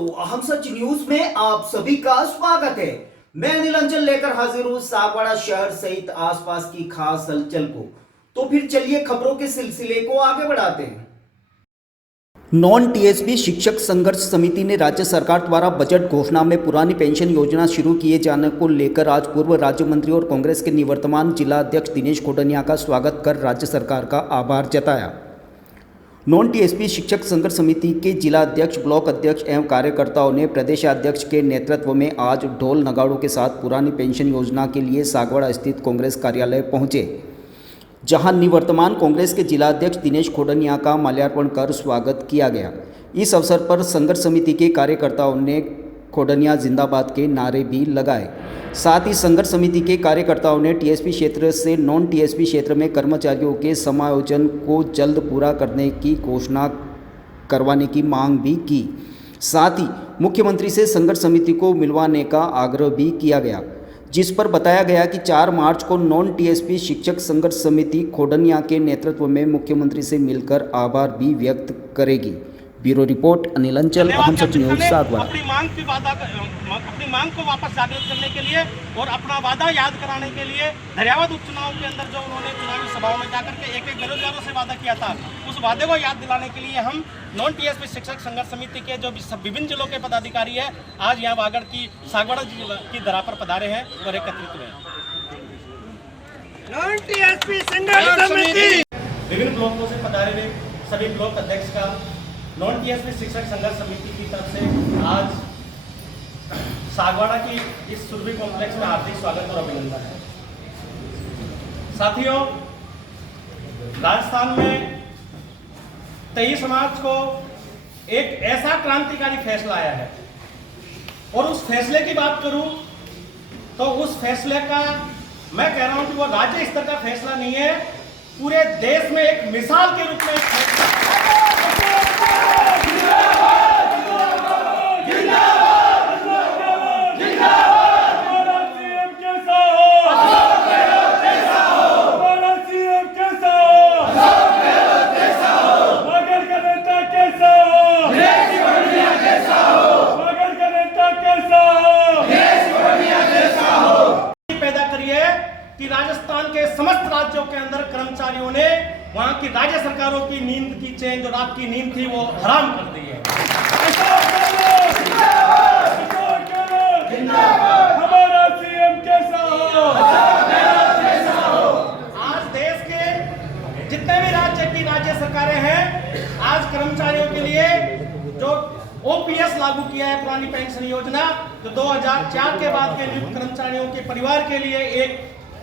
अहम सच न्यूज में आप सभी का स्वागत है। मैं अनिल अंचल लेकर हाजिर हूं सागवाड़ा शहर सहित आसपास की खास हलचल को। तो फिर चलिए खबरों के सिलसिले को आगे बढ़ाते हैं। नॉन टीएसपी शिक्षक संघर्ष समिति ने राज्य सरकार द्वारा बजट घोषणा में पुरानी पेंशन योजना शुरू किए जाने को लेकर आज पूर्व राज्य मंत्री और कांग्रेस के निवर्तमान जिला अध्यक्ष दिनेश खोडनिया का स्वागत कर राज्य सरकार का आभार जताया। नॉन टीएसपी शिक्षक संघर्ष समिति के जिला अध्यक्ष, ब्लॉक अध्यक्ष एवं कार्यकर्ताओं ने प्रदेशाध्यक्ष के नेतृत्व में आज ढोल नगाड़ों के साथ पुरानी पेंशन योजना के लिए सागवाड़ा स्थित कांग्रेस कार्यालय पहुंचे, जहां निवर्तमान कांग्रेस के जिला अध्यक्ष दिनेश खोडनिया का माल्यार्पण कर स्वागत किया गया। इस अवसर पर संघर्ष समिति के कार्यकर्ताओं ने खोडनिया जिंदाबाद के नारे भी लगाए। साथ ही संघर्ष समिति के कार्यकर्ताओं ने टीएसपी क्षेत्र से नॉन टीएसपी क्षेत्र में कर्मचारियों के समायोजन को जल्द पूरा करने की घोषणा करवाने की मांग भी की। साथ ही मुख्यमंत्री से संघर्ष समिति को मिलवाने का आग्रह भी किया गया, जिस पर बताया गया कि 4 मार्च को नॉन टीएसपी शिक्षक संघर्ष समिति खोडनिया के नेतृत्व में मुख्यमंत्री से मिलकर आभार भी व्यक्त करेगी। ब्यूरो रिपोर्ट अनिल अंचल, अहम सच न्यूज सागवाड़ा। अपनी मांग को वापस जागृत करने के लिए और अपना वादा याद कराने के लिए धैर्यवत उपचुनाव के अंदर जो उन्होंने चुनावी सभाओं में जाकर के एक बेरोजगारों से वादा किया था, उस वादे को याद दिलाने के लिए हम नॉन टीएसपी शिक्षक संघर्ष समिति के जो विभिन्न जिलों के पदाधिकारी है आज यहाँ वागड़ की सागवाड़ा की धरा पर पधारे हैं और एकत्रित हुए हैं। नॉन टीएसपी संघर्ष समिति विभिन्न ब्लॉकों से पधारे हुए सभी ब्लॉक अध्यक्ष का नॉन टीएसपी शिक्षक संघर्ष समिति की तरफ से आज सागवाड़ा की इस सुरभि कॉम्प्लेक्स में हार्दिक स्वागत और अभिनंदन है। साथियों, राजस्थान में 23 मार्च को एक ऐसा क्रांतिकारी फैसला आया है और उस फैसले की बात करूं तो उस फैसले का मैं कह रहा हूं कि वो राज्य स्तर का फैसला नहीं है, पूरे देश में एक मिसाल के रूप में कि राजस्थान के समस्त राज्यों के अंदर कर्मचारियों ने वहां की राज्य सरकारों की नींद की चैन, जो रात की नींद थी, वो हराम कर दी है। हमारा सीएम कैसा हो? आज देश के जितने भी राज्य की राज्य सरकारें हैं, आज कर्मचारियों के लिए जो ओपीएस लागू किया है, पुरानी पेंशन योजना, जो 2004 के बाद के नियुक्त कर्मचारियों के परिवार के लिए एक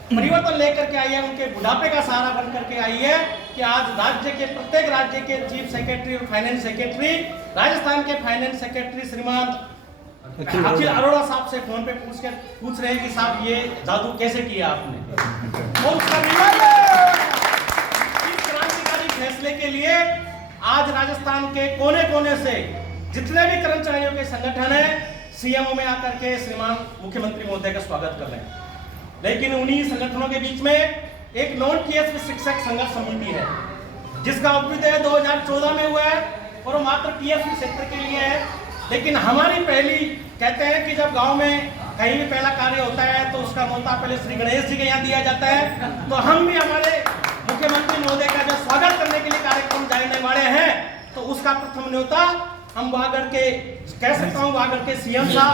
परिवर्तन लेकर के आई है, उनके बुढ़ापे का सहारा बन करके आई है कि आज राज्य के प्रत्येक राज्य के चीफ सेक्रेटरी और फाइनेंस सेक्रेटरी, राजस्थान के फाइनेंस सेक्रेटरी श्रीमान अखिल अरोड़ा साहब से फोन पे पूछ रहे हैं कि साहब ये जादू कैसे किया आपने, और उसका इस क्रांतिकारी फैसले के लिए आज राजस्थान के कोने कोने से जितने भी कर्मचारियों के संगठन है, सीएमओ में आकर के श्रीमान मुख्यमंत्री महोदय का स्वागत कर रहे हैं। लेकिन उन्हीं संगठनों के बीच में एक नॉन टीएसपी शिक्षक संघर्ष समिति है, जिसका अभ्युदय 2014 में हुआ है और वो मात्र टीएसपी क्षेत्र के लिए है। लेकिन हमारी पहली कहते हैं कि जब गांव में कहीं भी पहला कार्य होता है तो उसका न्योता पहले श्री गणेश जी के यहाँ दिया जाता है, तो हम भी हमारे मुख्यमंत्री महोदय का जो स्वागत करने के लिए कार्यक्रम जाने वाले हैं, तो उसका प्रथम न्योता हम वागड़ के कह सकता हूँ, वागड़ के सीएम साहब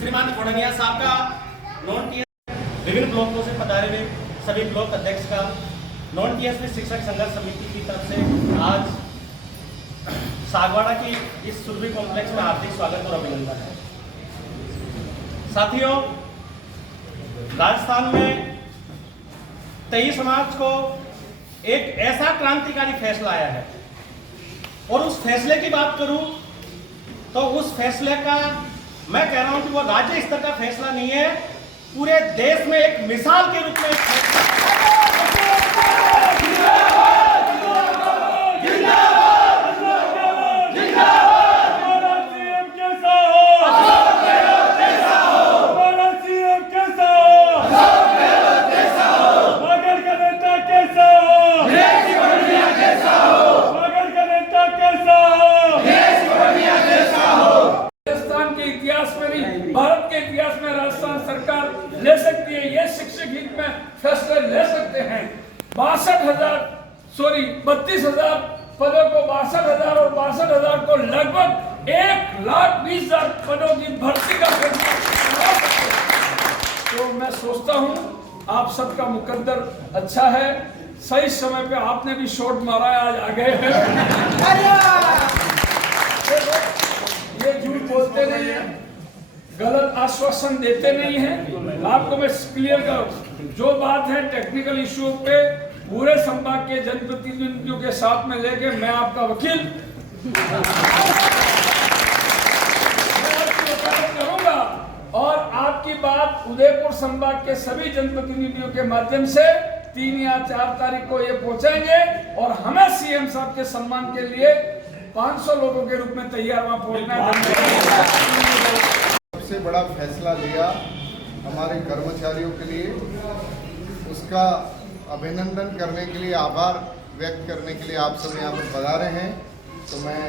श्रीमान खोडनिया साहब का नॉन टीएसपी विभिन्न ब्लॉकों से पधारे हुए सभी ब्लॉक अध्यक्ष का नॉन टीएसपी शिक्षक संघर्ष समिति की तरफ से आज सागवाड़ा की इस सुरभि कॉम्प्लेक्स में हार्दिक स्वागत और अभिनंदन है। साथियों, राजस्थान में 23 मार्च को एक ऐसा क्रांतिकारी फैसला आया है और उस फैसले की बात करूं तो उस फैसले का मैं कह रहा हूं कि वो राज्य स्तर का फैसला नहीं है, पूरे देश में एक मिसाल के रूप में सोचता हूँ आप सबका मुकद्दर अच्छा है, सही समय पे आपने भी शॉट मारा है, आज आ गए हैं। ये झूठ बोलते नहीं है, गलत आश्वासन देते नहीं है। आपको मैं क्लियर करूं, जो बात है टेक्निकल इश्यू पे पूरे संभाग के जनप्रतिनिधियों के साथ में लेके मैं आपका वकील करूंगा और आपकी बात उदयपुर संभाग के सभी जनप्रतिनिधियों के माध्यम से 3 या 4 तारीख को ये पहुंचाएंगे और हमें सीएम साहब के सम्मान के लिए 500 लोगों के रूप में तैयार वहां पहुंचना है। सबसे बड़ा फैसला लिया हमारे कर्मचारियों के लिए, उसका अभिनंदन करने के लिए, आभार व्यक्त करने के लिए आप सब यहाँ पर पधारे हैं। तो मैं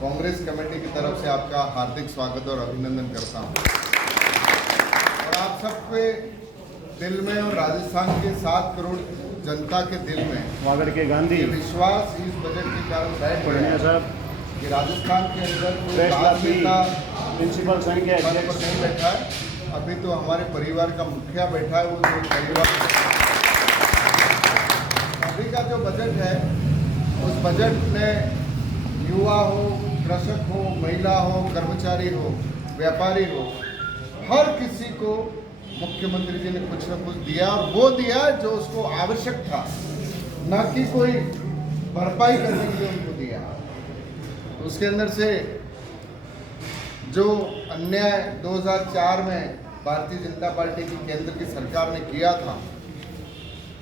कांग्रेस कमेटी की तरफ से आपका हार्दिक स्वागत और अभिनंदन करता हूँ। और आप सबके दिल में और राजस्थान के 7 करोड़ जनता के दिल में वागड़ के गांधी ये विश्वास इस बजट के कारण बैठ गया है साहब कि राजस्थान के अंदर कोई प्रेस क्लब की राजनेता प्रिंसिपल संघ के पद पर अध्यक्ष नहीं बैठा है। अभी तो हमारे परिवार का मुखिया बैठा है, वो जो परिवार अभी का जो बजट है उस बजट में युवा हो, कृषक हो, महिला हो, कर्मचारी हो, व्यापारी हो, हर किसी को मुख्यमंत्री जी ने कुछ न कुछ दिया और वो दिया जो उसको आवश्यक था, न कि कोई भरपाई करने के लिए उनको दिया। तो उसके अंदर से जो अन्याय 2004 में भारतीय जनता पार्टी की केंद्र की सरकार ने किया था,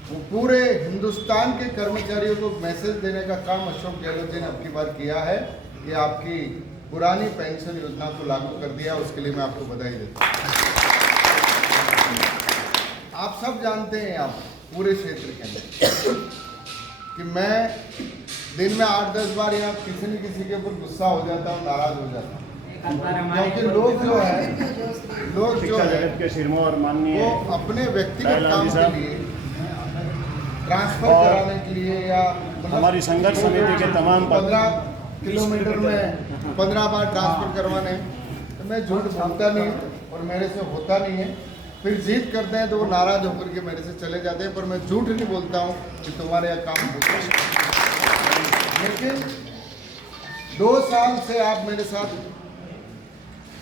वो पूरे हिंदुस्तान के कर्मचारियों को मैसेज देने का काम अशोक गहलोत जी ने अब की बार किया है। ये आपकी पुरानी पेंशन योजना को लागू कर दिया, उसके लिए मैं आपको बधाई देता हूँ। आप सब जानते हैं आप पूरे क्षेत्र के अंदर कि मैं दिन में 8-10 बार यहाँ किसी न किसी के ऊपर गुस्सा हो जाता हूँ, नाराज हो जाता हूँ, क्योंकि लोग जो शिक्षा है जगत के सिरमौर माननीय वो अपने व्यक्तिगत लाल काम जी के साहब लिए ट्रांसफर और कराने के लिए या हमारी संघर्ष समिति के तमाम 15 किलोमीटर में 15 बार ट्रांसफर करवाने, तो मैं झूठ बोलता नहीं और मेरे से होता नहीं है। फिर जीत करते हैं तो वो नाराज होकर के मेरे से चले जाते हैं, पर मैं झूठ नहीं बोलता हूँ कि तुम्हारे यहाँ काम होता है। लेकिन 2 साल से आप मेरे साथ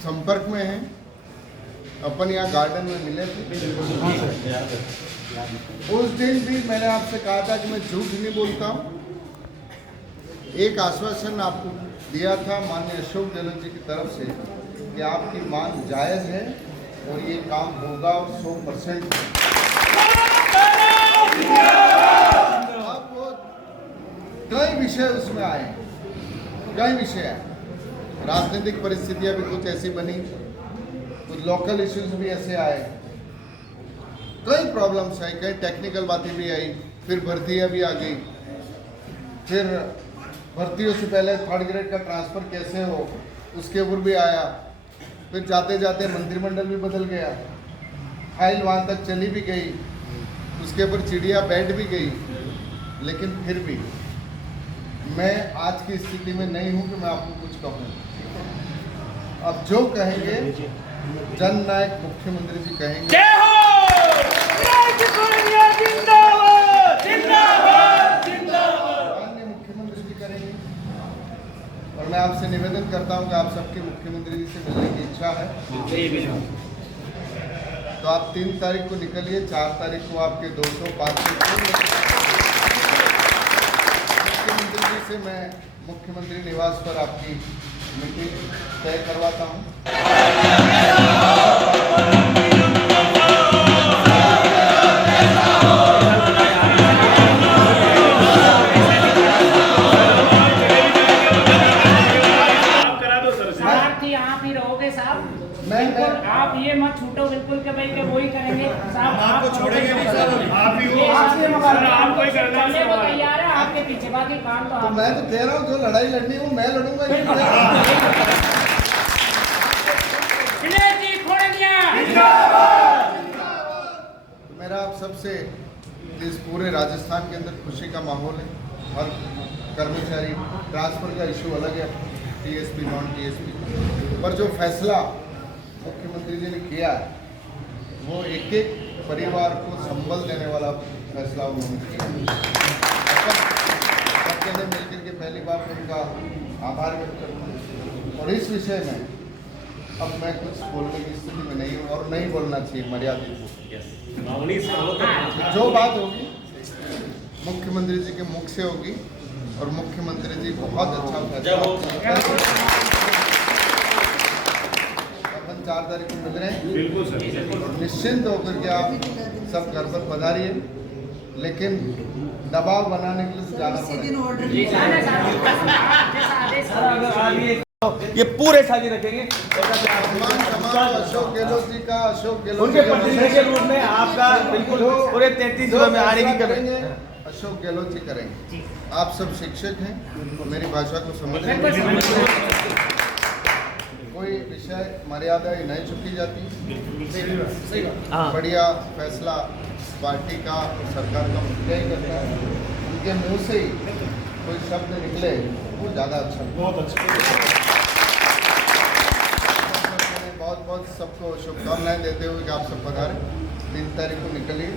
संपर्क में हैं, अपन यहाँ गार्डन में मिले थे। उस दिन भी मैंने आपसे कहा था कि मैं झूठ नहीं बोलता हूँ। एक आश्वासन आपको दिया था माननीय अशोक गहलोत जी की तरफ से कि आपकी मांग जायज़ है और ये काम होगा और 100%। अब वो कई विषय उसमें आए, कई विषय आए, राजनीतिक परिस्थितियाँ भी कुछ ऐसी बनी, कुछ लोकल इश्यूज भी ऐसे आए, कई प्रॉब्लम्स आई, कई टेक्निकल बातें भी आई, फिर भर्तियाँ भी आ गई, फिर भर्तियों से पहले 3rd ग्रेड का ट्रांसफ़र कैसे हो उसके ऊपर भी आया, फिर जाते जाते मंत्रिमंडल भी बदल गया, फाइल वहाँ तक चली भी गई, उसके ऊपर चिड़िया बैठ भी गई। लेकिन फिर भी मैं आज की स्थिति में नहीं हूँ कि मैं आपको कुछ कहूँ। अब जो कहेंगे जननायक मुख्यमंत्री जी कहेंगे, माननीय मुख्यमंत्री जी करेंगे। और मैं आपसे निवेदन करता हूं कि आप सबके मुख्यमंत्री जी से मिलने की इच्छा है तो आप 3 तारीख को निकलिए, 4 तारीख को आपके 200-500 मुख्यमंत्री जी से मैं मुख्यमंत्री निवास पर आपकी मीटिंग तय करवाता हूं। आप ये मत छूटो बिल्कुल के भाई के वही करेंगे साहब, आपको छोड़ेंगे नहीं सर, आप ही हो, आपको ही करना है, तैयार है आपके पीछे, बाकी काम तो मैं तो कह रहा हूँ जो लड़ाई लड़नी है वो मैं लड़ूंगा। तो मेरा आप सबसे इस पूरे राजस्थान के अंदर खुशी का माहौल है। हर कर्मचारी ट्रांसफर का इशू अलग है, टीएसपी नॉन टीएसपी, पर जो फैसला मुख्यमंत्री जी ने किया है वो एक एक परिवार को संबल देने वाला फैसला उन्होंने किया। सबके ने मिलकर के पहली बार उनका आभार व्यक्त करता हूँ। और इस विषय में अब मैं कुछ बोलने की स्थिति में नहीं हूँ और नहीं बोलना चाहिए मर्यादित। जो बात होगी मुख्यमंत्री जी के मुख से होगी और मुख्यमंत्री जी बहुत अच्छा फैसला। अपन 4 तारीख को मिल रहे हैं, बिल्कुल सर, और निश्चिंत होकर के आप सब घर पर पधारिए, लेकिन दबाव बनाने के लिए जाना पड़ेगा। ये पूरे साझी रखेंगे अशोक गहलोत जी का, अशोक गहलोत उनके प्रतिनिधि के रूप में आपका बिल्कुल पूरे 33 जिलों में आने की करेंगे। अशोक गहलोत जी करेंगे। आप सब शिक्षक हैं तो मेरी भाषा को समझ रहे, कोई विषय मर्यादा ही नहीं चुकी जाती। बढ़िया फैसला पार्टी का और सरकार का मुखिया ही करता है। उनके मुंह से ही कोई शब्द निकले वो ज़्यादा अच्छा, बहुत अच्छा। बहुत बहुत सबको शुभकामनाएं देते हुए कि आप सब पधारें। 3 तारीख को निकलिए,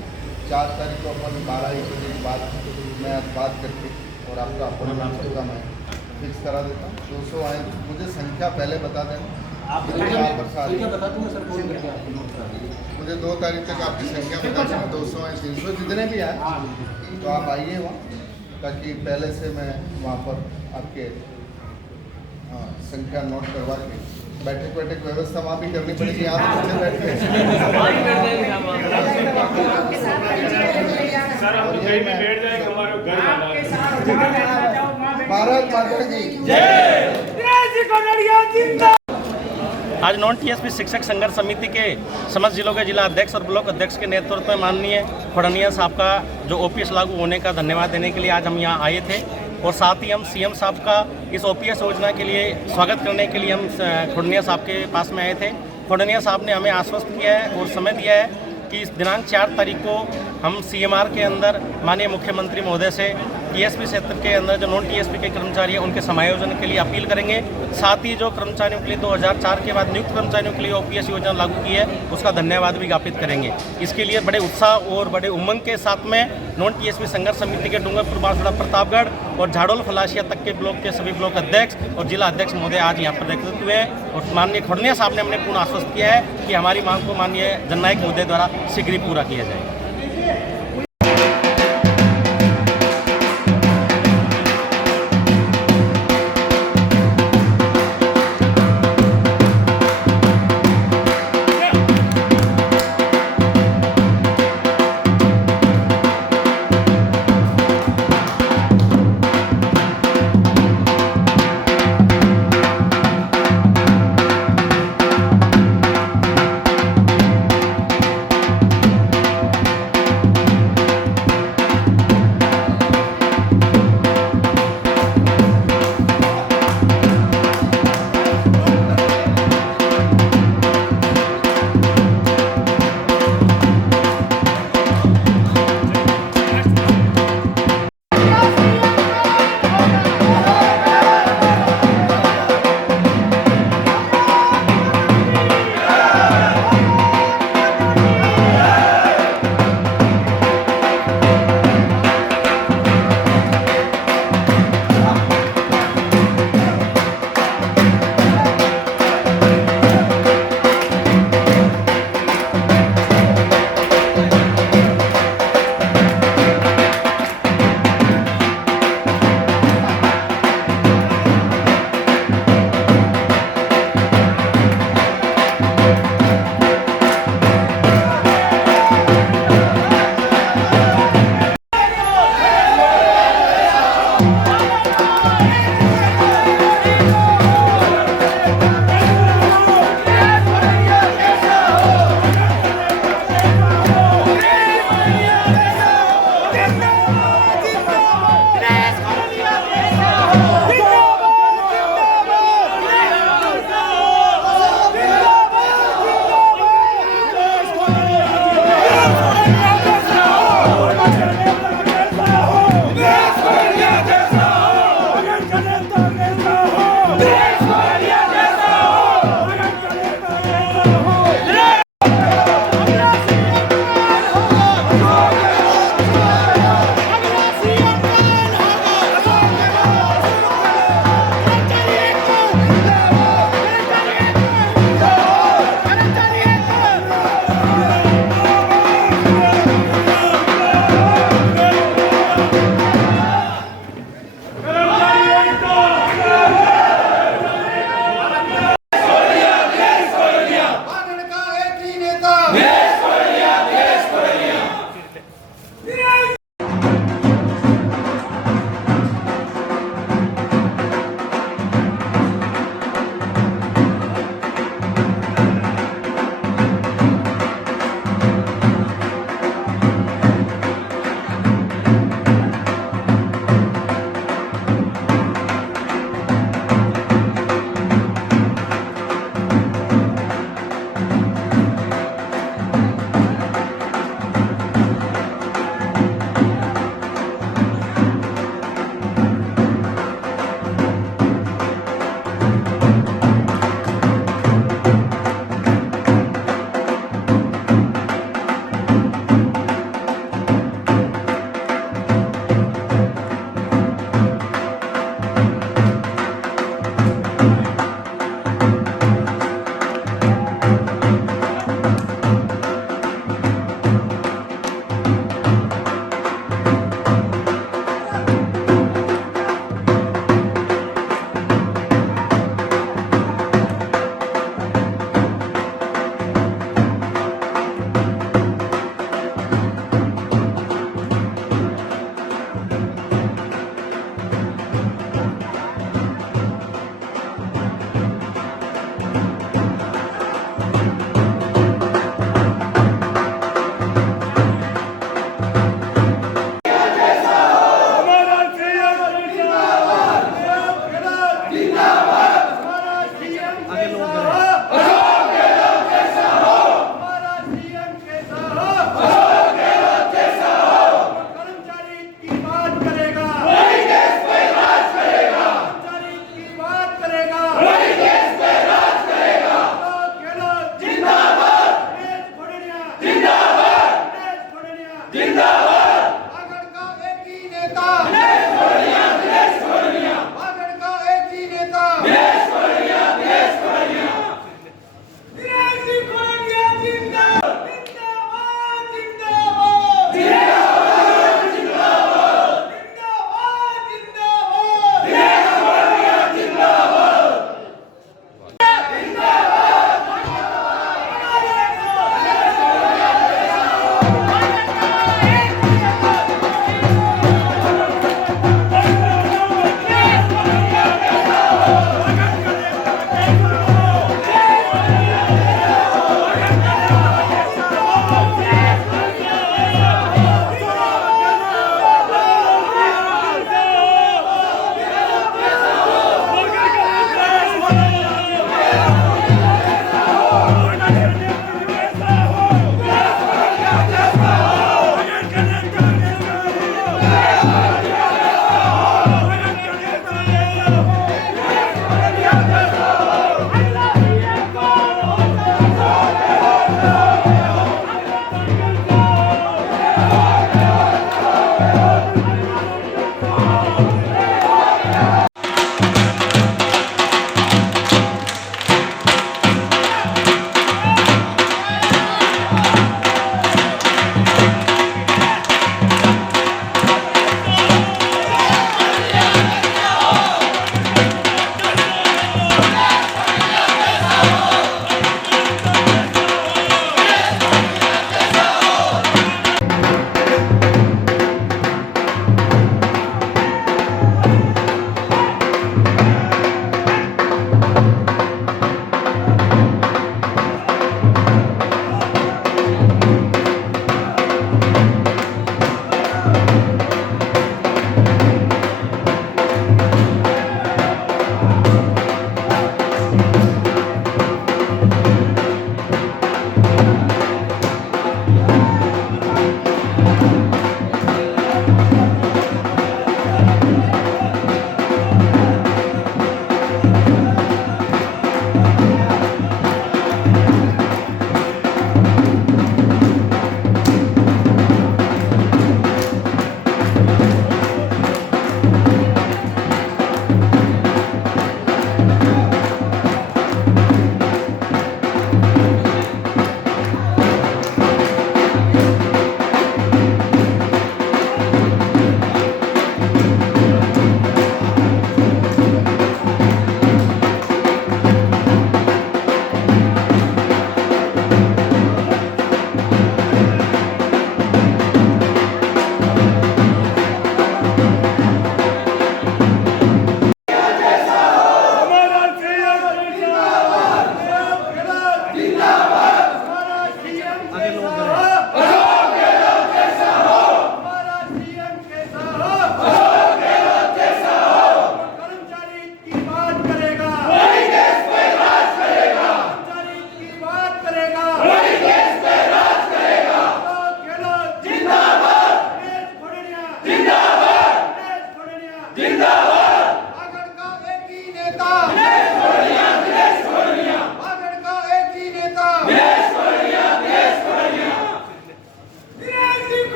4 तारीख को अपन 12-1 बजे की बात करके और आपका अपॉइंटमेंट सबका मैं फिक्स करा देता हूँ। 200 आए, मुझे संख्या पहले बता देना। मुझे 2 तारीख तक आपकी संख्या बता देना। 200 आए, 300 जितने भी आए तो आप आइए वहाँ, ताकि पहले से मैं वहाँ पर आपके संख्या नोट करवा के बैठक व्यवस्था वहाँ भी करनी पड़ेगी। यहाँ तो बैठ के भारत माता की आज नॉन टीएसपी शिक्षक संघर्ष समिति के समस्त जिलों के जिला अध्यक्ष और ब्लॉक अध्यक्ष के नेतृत्व में माननीय फडणवीस साहब का जो ओपीएस लागू होने का धन्यवाद देने के लिए आज हम यहाँ आए थे, और साथ ही हम सीएम साहब का इस ओपीएस योजना के लिए स्वागत करने के लिए हम फडणवीस साहब के पास में आए थे। फडणवीस साहब ने हमें आश्वस्त किया है और समय दिया है कि इस दिनांक 4 तारीख को हम सीएमआर के अंदर माननीय मुख्यमंत्री महोदय से टीएसपी क्षेत्र के अंदर जो नॉन टीएसपी के कर्मचारी हैं उनके समायोजन के लिए अपील करेंगे। साथ ही जो कर्मचारियों के लिए 2004 के बाद नियुक्त कर्मचारियों के लिए ओपीएस योजना लागू की है उसका धन्यवाद भी ज्ञापित करेंगे। इसके लिए बड़े उत्साह और बड़े उमंग के साथ में नॉन टीएसपी संघर्ष समिति के डूंगरपुर, बांसवाड़ा, प्रतापगढ़ और झाड़ोल फलाशिया तक के ब्लॉक के सभी ब्लॉक अध्यक्ष और जिला अध्यक्ष महोदय आज यहाँ पर एकत्रित हुए हैं, और माननीय फडणवीस साहब ने हमने पूर्ण आश्वस्त किया है कि हमारी मांग को माननीय जननायक महोदय द्वारा शीघ्र ही पूरा किया जाएगा।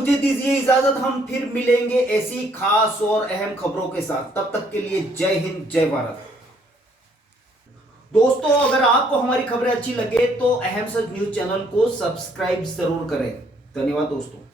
मुझे दीजिए इजाजत, हम फिर मिलेंगे ऐसी खास और अहम खबरों के साथ। तब तक के लिए जय हिंद, जय भारत। दोस्तों, अगर आपको हमारी खबरें अच्छी लगे तो अहम सच न्यूज चैनल को सब्सक्राइब जरूर करें। धन्यवाद दोस्तों।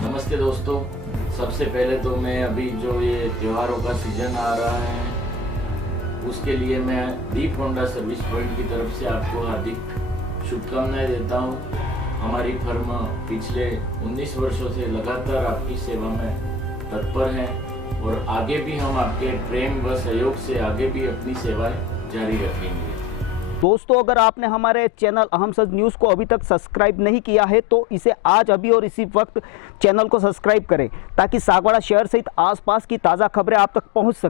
नमस्ते दोस्तों, सबसे पहले तो मैं अभी जो ये त्योहारों का सीजन आ रहा है उसके लिए मैं दीप होंडा सर्विस पॉइंट की तरफ से आपको हार्दिक शुभकामनाएं देता हूं। हमारी फर्म पिछले 19 वर्षों से लगातार आपकी सेवा में तत्पर है और आगे भी हम आपके प्रेम व सहयोग से आगे भी अपनी सेवाएं जारी रखेंगे। दोस्तों, अगर आपने हमारे चैनल अहम सच न्यूज़ को अभी तक सब्सक्राइब नहीं किया है तो इसे आज अभी और इसी वक्त चैनल को सब्सक्राइब करें ताकि सागवाड़ा शहर सहित आसपास की ताज़ा खबरें आप तक पहुंच सकें।